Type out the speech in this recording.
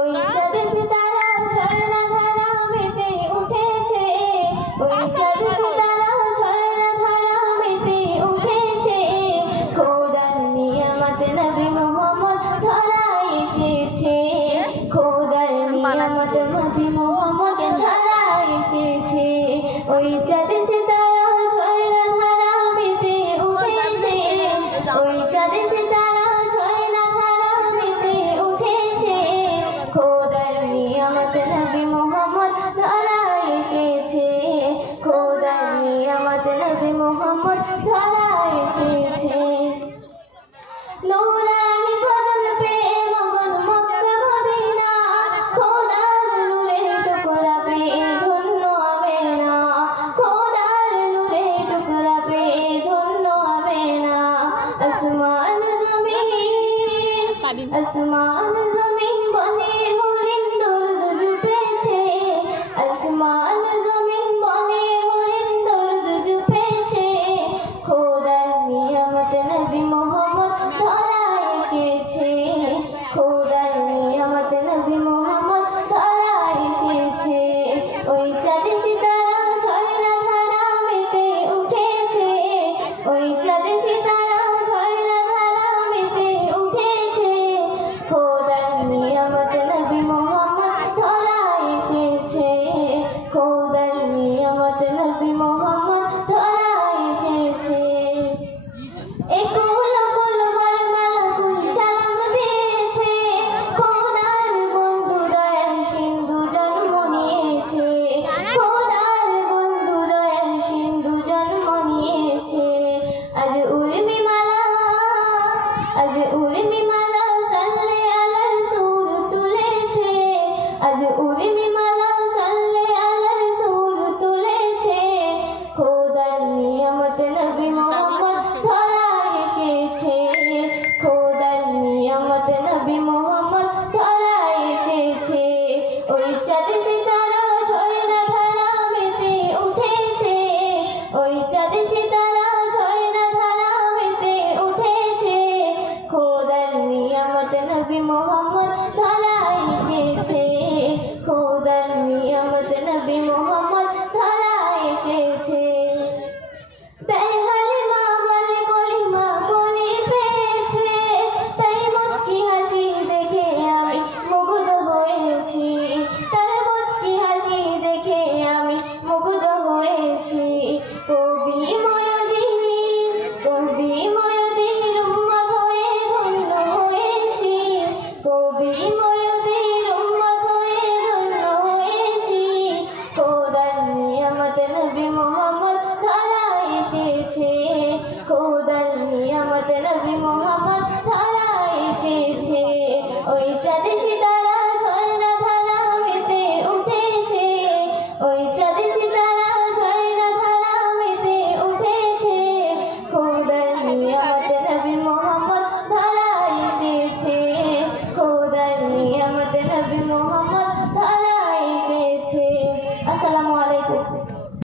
ওই চাঁদে সিতারা ঝর্ণা ধারা মেতে উঠেছে, ওই চাঁদে সিতারা ঝর্ণা ধারা মেতে উঠেছে। খোদার নিয়ামত নবী মুহাম্মদ ধরায় এসেছে, খোদার নিয়ামত নবী মুহাম্মদ ধরায় এসেছে। ওই চাঁদে সিতারা ঝর্ণা ধারা মেতে উঠেছে, ওই চাঁদে সিতারা ঝর্ণা ধারা মেতে উঠেছে। খোদার নিয়ামত নবী মুহাম্মদ ধরায় এসেছে, খোদার নিয়ামত নবী মুহাম্মদ ধরায় এসেছে। নূরানি কদম পেয়ে মগন মক্কা মদিনা, খোদার নূরের টুকরা পেয়ে ধন্য আমেনা, খোদার নূরের টুকরা পেয়ে ধন্য আমেনা। আসমান জমিন, আসমান জমিন বনে হরিণ দরুদ জুটেছে, আসমান জমিন বনে হরিণ দরুদ জুটেছে। খোদার নিয়ামত নবী মুহাম্মদ ধরায় এসেছে, খোদার নিয়ামত নবী মুহাম্মদ ধরায় এসেছে। ওই চাঁদে সিতারা ঝর্ণা ধারা মেতে উঠেছে, ওই চাঁদে সিতারা ঝর্ণা ধারা মেতে উঠেছে। খোদার নিয়ামত নবী মুহাম্মদ ধরায় এসেছে, খোদার নিয়ামত নবী মুহাম্মদ ধরায় এসেছে। একুল কুল মালাকুল সালাম দিয়েছে, খোদার বন্ধু দয়াল সিন্ধু জন্ম নিয়েছে, খোদার বন্ধু দয়াল সিন্ধু জন্ম নিয়েছে। আজ উর্মি মালা, আজ উর্মি মালা সাল্লে আলার সুর তুলেছে, আজ উর্মি মালা সাল্লে আলার সুর তুলেছে। খোদার নিয়ামত নবী মুহাম্মদ ধরায় এসেছে, খোদার নিয়ামত নবী মুহাম্মদ ধরায় এসেছে। ওই চাঁদে সিতারা ঝর্ণা ধারা মেতে উঠেছে, ওই চাঁদে সিতারা ঝর্ণা ধারা মেতে উঠেছে। খোদার নিয়ামত নবী মুহাম্মদ ধরায় এসেছে, খোদার নিয়ামত নবী মুহাম্মদ ধরায় এসেছে। তাই হালিমা বলে কলিমা কোনে পেয়েছে, তাই মুচকি হাসি দেখে আমি মুগ্ধ হয়েছি, তার মুচকি হাসি দেখে আমি মুগ্ধ হয়েছি। কবি ময়ূরীর, কবি ময়ূরীর উম্মত হয়ে ধন্য হয়েছি, কবি ময়ূরীর উম্মত হয়ে ধন্য হয়েছি। খোদার নিয়ামত নবী মুহাম্মদ ধরায় এসেছে, খোদার নিয়ামত নবী মুহাম্মদ